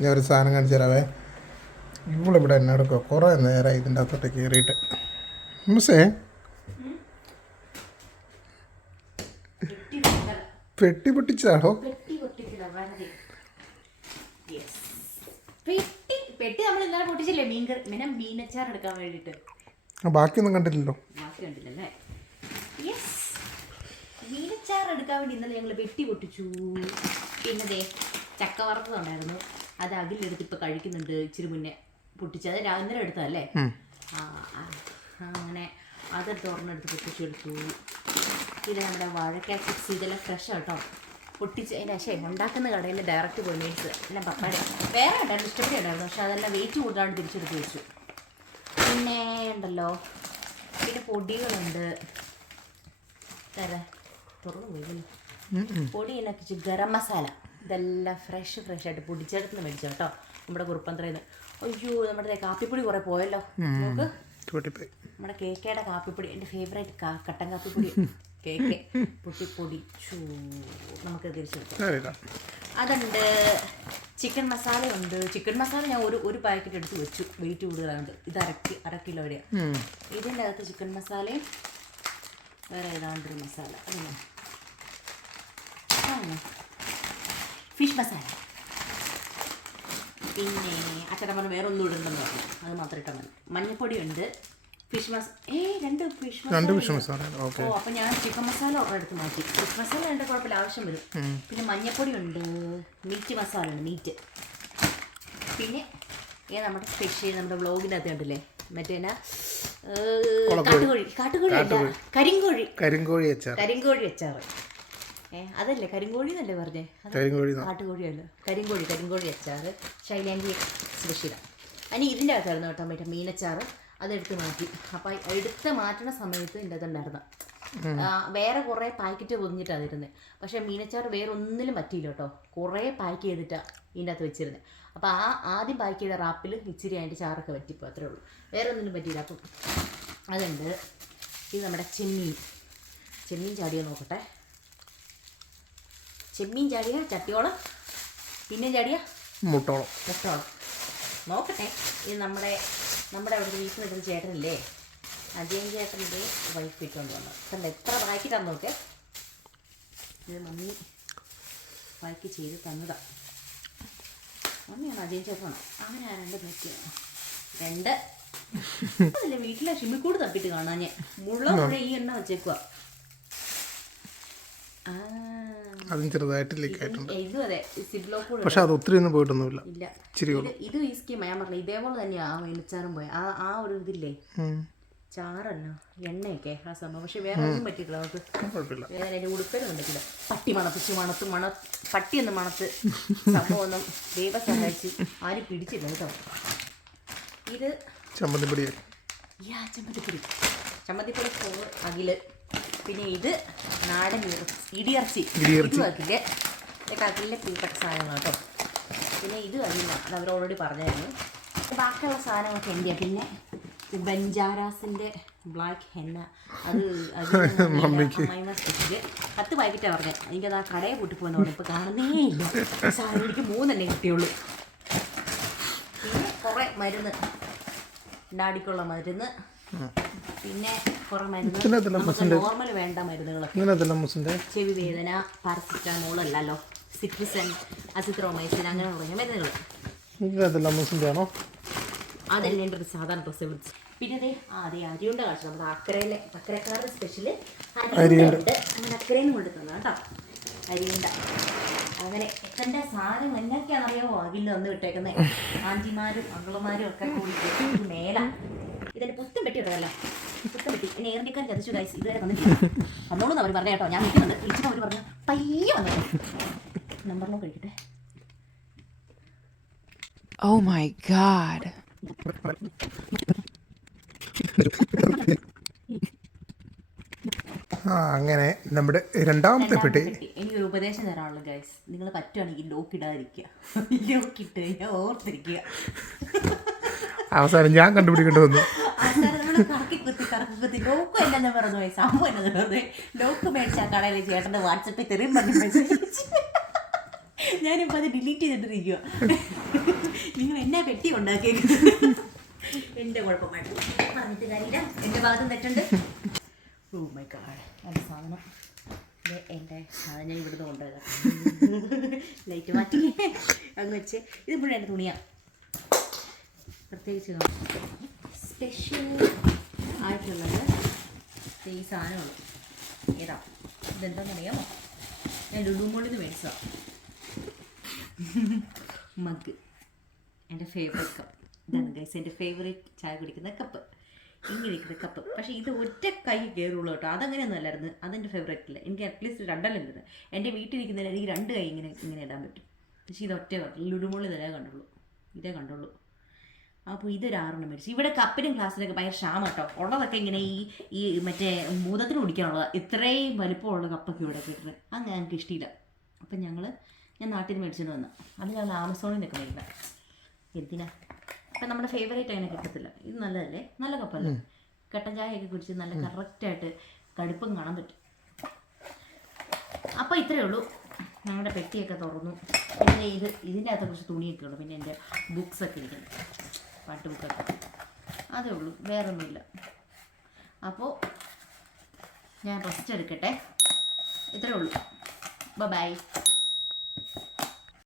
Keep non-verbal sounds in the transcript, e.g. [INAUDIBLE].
ഞാൻ ഒരു സാധനം കാണിച്ചു തരാവേ. ഇവളിവിടെ എന്നെ എടുക്കുക കുറേ നേരമായി ഇതിന്റെ അകത്തോട്ട് കയറിയിട്ട്. മിസ്സേ? പെട്ടി പൊട്ടിച്ചതാണോ? പെട്ടി നമ്മൾ ഇന്നലെ പൊട്ടിച്ചില്ലേ? മീൻ കറി പിന്നെ മീനച്ചാർ എടുക്കാൻ വേണ്ടിയിട്ട്. ബാക്കിയൊന്നും കണ്ടില്ലല്ലോ. ബാക്കി കണ്ടില്ലല്ലേ? യെസ് മീനച്ചാർ എടുക്കാൻ വേണ്ടി ഇന്നലെ ഞങ്ങൾ വെട്ടി പൊട്ടിച്ചു. പിന്നെ ചക്ക വറുത്തതുണ്ടായിരുന്നു. അത് അകിലെടുത്ത് ഇപ്പൊ കഴിക്കുന്നുണ്ട് ഇച്ചിരി മുന്നേ. പൊട്ടിച്ച്. അത് രാവിലെ എടുത്തതല്ലേ? ആ ആ, അങ്ങനെ അതെടുത്ത് ഒരെണ്ണെടുത്ത് പൊട്ടിച്ചെടുത്തു പിന്നെ നമ്മുടെ വാഴക്കാ ചിപ്സ് ഇതെല്ലാം ഫ്രഷ് കേട്ടോ. പൊട്ടിച്ച് അതിന്റെ ശേ ഉണ്ടാക്കുന്ന കടയിൽ ഡയറക്റ്റ് പോയി മേടിച്ചത് എല്ലാം പപ്പാടെ വേറെ ഉണ്ടായിരുന്നു ഇഷ്ടപ്പെടെ ഉണ്ടായിരുന്നു. പക്ഷെ അതെല്ലാം വെയിറ്റ് കൂട്ടാണ്ട് തിരിച്ചെടുത്ത് വെച്ചു. പിന്നെ ഉണ്ടല്ലോ. പിന്നെ പൊടികളുണ്ട്. തരാ. തുറന്നു പോയി പൊടി ഉണ്ടാക്കിച്ച് ഗരം മസാല. ഇതെല്ലാം ഫ്രഷ് ഫ്രഷ് ആയിട്ട് പൊടിച്ചെടുത്ത് മേടിച്ചു കേട്ടോ. നമ്മുടെ കുറുപ്പന്ത്രയിൽ അയ്യോ നമ്മുടെ കാപ്പിപ്പൊടി കുറേ പോയല്ലോ. നമുക്ക് നമ്മുടെ കേക്കയുടെ കാപ്പിപ്പൊടി എന്റെ ഫേവറേറ്റ് കട്ടൻ കാപ്പിപ്പൊടി. കേക്ക് പൊട്ടിപ്പൊടി. നമുക്ക് തിരിച്ചെടുക്കാം. അതുണ്ട് ചിക്കൻ മസാല ഉണ്ട് ചിക്കൻ മസാല ഞാൻ ഒരു ഒരു പാക്കറ്റ് എടുത്ത് വെച്ചു. വെയിറ്റ് കൂടുതലുണ്ട് ഇത് അരക്കി അര കിലോയുടെയാണ് ഇതിന്റെ അകത്ത് ചിക്കൻ മസാലയും വേറെ ഏതാണ്ടൊരു മസാല. അതിന് ഫിഷ് മസാല. പിന്നെ അച്ഛനമ്മ വേറെ ഒന്നും ഇടണ്ടെന്ന് പറഞ്ഞു. അത് മാത്രം ഇട്ടാൽ മതി. മഞ്ഞപ്പൊടി ഉണ്ട്. ഫിഷ് മസാല ഏ രണ്ട് ഫിഷ് രണ്ട് മസാല ഓ അപ്പൊ ഞാൻ ചിക്കൻ മസാല ഒരെണ്ണം എടുത്ത് മാറ്റി. ഫിഷ് മസാല ഉണ്ട് കുഴപ്പമില്ല. ആവശ്യം വരും. പിന്നെ മഞ്ഞപ്പൊടി ഉണ്ട്. മീറ്റ് മസാല ഉണ്ട് മീറ്റ്. പിന്നെ ഏ നമ്മുടെ സ്പെഷ്യൽ നമ്മുടെ വ്ളോഗിന്റെ അകത്ത് കണ്ടില്ലേ? മറ്റേ എന്നാ, ഏ, കാട്ടുകോഴി. കാട്ടുകോഴി അല്ല കരിങ്കോഴി. കരിങ്കോഴി അച്ചാർ കരിങ്കോഴി അച്ചാറ്. ഏ അതല്ലേ കരിങ്കോഴി എന്നല്ലേ പറഞ്ഞേ? കരിങ്കോഴി കാട്ടുകോഴിയല്ലോ? കരിങ്കോഴി കരിങ്കോഴി അച്ചാറ് ശൈലാൻഡി സ്പെഷ്യലാണ് അനി ഇതിന്റെ അകത്തായിരുന്നു കേട്ടോ മറ്റേ മീനച്ചാറ്. അതെടുത്ത് മാറ്റി. അപ്പം എടുത്ത് മാറ്റണ സമയത്ത് എന്റെ അതുണ്ടായിരുന്നു വേറെ കുറേ പാക്കറ്റ് പൊതിഞ്ഞിട്ടാണ് തരുന്നത് പക്ഷേ മീനച്ചാറ് വേറെ ഒന്നിലും പറ്റിയില്ല കേട്ടോ. കുറേ പാക്ക് ചെയ്തിട്ടാണ് ഇതിന്റെ അകത്ത് വെച്ചിരുന്നത് അപ്പോൾ ആ ആദ്യം പാക്ക് ചെയ്ത റാപ്പിൽ ഇച്ചിരി അതിന്റെ ചാറൊക്കെ പറ്റിപ്പോൾ അത്രേ ഉള്ളൂ. വേറെ ഒന്നിനും പറ്റിയില്ല. അപ്പം അതുണ്ട്. ഇത് നമ്മുടെ ചെമ്മീൻ. ചെമ്മീൻ ചാടിയോ നോക്കട്ടെ. ചെമ്മീൻ ചാടിയ ചട്ടിയോളം പിന്നെ ചാടിയ മുട്ടോളം. മുട്ടോളം. നോക്കട്ടെ ഇത് നമ്മുടെ നമ്മുടെ അവിടെ വീട്ടിൽ നിൽക്കുന്ന ചേട്ടനില്ലേ? അജയൻ ചേട്ടന്റെ വൈഫ് ഇട്ടുകൊണ്ട് വന്നു. കണ്ട എത്ര പാക്കറ്റാന്ന് നോക്കെ. ഇത് മമ്മി വായിക്കി ചെയ്ത് തന്നതാ. മമ്മിയാണ് അജയൻ ചേട്ടനാണ്? അങ്ങനെ ആ രണ്ട് പാക്ക് രണ്ട്. [LAUGHS] വീട്ടിലെ ഷിമ്മിക്കൂട് തപ്പിട്ട് കാണാൻ മുള്ള ഈ എണ്ണ വെച്ചേക്കുക ആ അതും ചെറുതായിട്ട് ലീക്ക് ആയിട്ടുണ്ട്. പക്ഷെ അത് ഒത്തിരി ഒന്നും പോയിട്ടൊന്നുമില്ല. ഇച്ചിരി ഇത് ഈ സ്കീം ഞാൻ പറഞ്ഞു ഇതേപോലെ തന്നെയാ ആ പോയ. ആ ആ ഒരു ഇതില്ലേ. ചാറല്ല എണ്ണയൊക്കെ ആ സംഭവം. പക്ഷെ വേറെ ഒന്നും പറ്റിയിട്ടില്ല നമുക്ക്. വേറെ അതിന്റെ ഉടുപ്പലും പറ്റില്ല പട്ടി മണപ്പിച്ച് മണത്ത് മണ പട്ടി ഒന്ന് മണത്ത് സംഭവം ഒന്നും ദൈവം സഹായിച്ച് ആരും പിടിച്ചില്ല കേട്ടോ. ഇത് ചമ്മന്തിപ്പൊടി. ചമ്മന്തിപ്പൊടി. ചമ്മന്തിപ്പൊടി അകിൽ പിന്നെ ഇത് നാടൻ ഇടിയർച്ചി ഇടിയിറച്ചി. ഇതൊക്കെ അകിലിന്റെ പ്രിയപ്പെട്ട സാധനങ്ങൾ കേട്ടോ. പിന്നെ ഇത് അതില്ല അത് അവർ ഓൾറെഡി പറഞ്ഞായിരുന്നു. ബാക്കിയുള്ള സാധനങ്ങളൊക്കെ എന്തിയാ? പിന്നെ ബഞ്ചാരാസിന്റെ ബ്ലാക്ക് ഹെന്ന അത് സ്പെഷ്യൽ [LAUGHS] പത്ത് പാക്കറ്റാണ് പറഞ്ഞത് എനിക്കത് ആ കടയെ കൂട്ടി പറഞ്ഞു ഇപ്പോൾ കാണുന്നേ ഇല്ല. സാധനം എനിക്ക് മൂന്നെണ്ണേ കിട്ടിയുള്ളൂ. പിന്നെ കുറേ മരുന്ന്. ഡാഡിക്കുള്ള മരുന്ന്. പിന്നെ കുറേ മരുന്ന്. നോർമൽ വേണ്ട മരുന്നുകളൊക്കെ. ചെവി വേദന പാരസിറ്റമോൾ അല്ലല്ലോ സിട്രിസൻ അസിത്രോമൈസിൻ അങ്ങനെ തുടങ്ങിയ മരുന്നുകൾ. ആണോ? അതെല്ലാം എന്റെ ഒരു സാധാരണ ഡ്രസ്സ് വിളിച്ചു പിന്നെ അതെ അതെ അരിയുണ്ട കാഴ്ച നമ്മുടെ അക്കരയിലെ അക്കരക്കാരുടെ സ്പെഷ്യൽ അരിയുണ്ട് അങ്ങനെ അക്കരയിൽ കൊണ്ട് തന്നെ കേട്ടോ. അരിയുണ്ട അങ്ങനെ എത്തന്റെ സാധനം എന്നൊക്കെയാണെന്നറിയാമോ അകിൽ തന്ന് വിട്ടേക്കുന്നത് ആന്റിമാരും അങ്കിളമാരും ഒക്കെ കൂടി മേല ഇതിന്റെ പുത്തൻ പെട്ടി ഇടതല്ലേ പുത്തൻ പെട്ടി. എന്നെ ഏറിക്കാൻ ചതിച്ചു ഗൈസ് ഇതുവരെ വന്നിട്ടില്ല. വന്നോളൂ അവർ പറഞ്ഞ കേട്ടോ. ഞാൻ നിൽക്കുന്നുണ്ട്. വിളിച്ചപ്പോൾ അവർ പറഞ്ഞു പയ്യെ വന്നു. നമ്പറിലോ കഴിക്കട്ടെ ഓ മൈ ഗാഡ് ആ അങ്ങനെ നമ്മുടെ രണ്ടാമത്തെ പെട്ടി. എനിക്കൊരു ഉപദേശം തരാനുള്ള ഗൈസ് നിങ്ങൾ പറ്റുവാണെങ്കിൽ ലോക്ക് ഇടാതിരിക്കുക. ലോക്ക് ഇട്ട് കഴിഞ്ഞാൽ ഓർത്തിരിക്കുക. അവസാനം ഞാൻ കണ്ടുപിടിക്കേണ്ടി വന്നു. അവസാനം നമ്മളെ കറക്കി കുത്തി കറക്കി കുത്തി. ലോക്ക് എന്നു പറഞ്ഞു പോയി സംഭവം എന്നത് പറഞ്ഞു ലോക്ക് മേടിച്ച ആ കടയിൽ ചേട്ടന്റെ വാട്സപ്പിൽ തെറിയും പറഞ്ഞു മെസ്സേജ് ഞാനിപ്പോൾ അത് ഡിലീറ്റ് ചെയ്തിട്ടിരിക്കുക നിങ്ങൾ എന്നാ പെട്ടി ഉണ്ടാക്കിയേക്കുന്നത് എന്റെ കുഴപ്പമായിട്ട്. പറഞ്ഞിട്ട് കാര്യമില്ല. എന്റെ ഭാഗത്തും തെറ്റുണ്ട്. ഓ മൈ ഗാഡ് എന്റെ സാധനം. ഇത് എന്റെ സാധനം ഇവിടുന്ന് കൊണ്ടുവരാം. ലൈറ്റ് മാറ്റി. അങ്ങ് വെച്ച്. ഇത് മുഴുവൻ എന്റെ തുണിയാണ് പ്രത്യേകിച്ച് സ്പെഷ്യൽ ആയിട്ടുള്ളത് ഈ സാധനമാണ്. ഏതാ ഇതെന്താണെന്നറിയാമോ ഞാൻ ലുലുമോളിൽ നിന്ന് മേടിച്ചതാണ് മഗ്. എന്റെ ഫേവറേറ്റ് കപ്പ് ഇതാണ് ഗൈസ് എന്റെ ഫേവറേറ്റ് ചായ കുടിക്കുന്ന കപ്പ് ഇങ്ങനെ ഇരിക്കുന്ന കപ്പ് പക്ഷേ ഇത് ഒറ്റ കൈ കയറുള്ളൂ കേട്ടോ. അതങ്ങനെയൊന്നും അല്ലായിരുന്നു. അതെന്റെ ഫേവറേറ്റ് ഇല്ല എനിക്ക് അറ്റ്ലീസ്റ്റ് രണ്ടെണ്ണം ഇരുന്നത് എന്റെ വീട്ടിലിരിക്കുന്നതിന് എനിക്ക് രണ്ട് കൈ ഇങ്ങനെ ഇങ്ങനെ ഇടാൻ പറ്റും. പക്ഷേ ഇത് ഒറ്റ ലുലുമോളിൽ ഇതേ കണ്ടുള്ളൂ. ഇതേ കണ്ടുള്ളൂ. അപ്പോൾ ഇതൊരു ആറെണ്ണം മേടിച്ചു. ഇവിടെ കപ്പിനും ഗ്ലാസ്സിനൊക്കെ ഭയങ്കര ക്ഷാമം കേട്ടോ. ഉള്ളതൊക്കെ ഇങ്ങനെ ഈ ഈ മറ്റേ ഭൂതത്തിന് കുടിക്കാനുള്ളത് ഇത്രയും വലിപ്പമുള്ള കപ്പൊക്കെ ഇവിടെ കിട്ടുന്നത്. അത് ഞങ്ങൾക്ക് ഇഷ്ടമില്ല. അപ്പം ഞങ്ങൾ ഞാൻ നാട്ടിൽ നിന്ന് മേടിച്ചിട്ട് വന്നു. അത് ഞങ്ങൾ ആമസോണിൽ നിന്നൊക്കെ മേടിക്കുന്നത് എന്തിനാ? അപ്പം നമ്മുടെ ഫേവറേറ്റ് അങ്ങനെ കിട്ടത്തില്ല. ഇത് നല്ലതല്ലേ? നല്ല കപ്പല്ലേ? കട്ടൻ ചായയൊക്കെ കുടിച്ച് നല്ല കറക്റ്റായിട്ട് കടുപ്പം കാണാൻ പറ്റും. അപ്പോൾ ഇത്രയേ ഉള്ളൂ. ഞങ്ങളുടെ പെട്ടിയൊക്കെ തുറന്നു. പിന്നെ ഇത് ഇതിന്റെ അകത്ത് കുറച്ച് തുണിയൊക്കെ ഉള്ളു പിന്നെ എന്റെ ബുക്സൊക്കെ ഇരിക്കുന്നു. പാട്ട് ബുക്കൊക്കെ അതേ ഉള്ളൂ വേറൊന്നുമില്ല. അപ്പോൾ ഞാൻ റെസ്റ്റ് എടുക്കട്ടെ. ഇത്രേ ഉള്ളൂ. ബൈ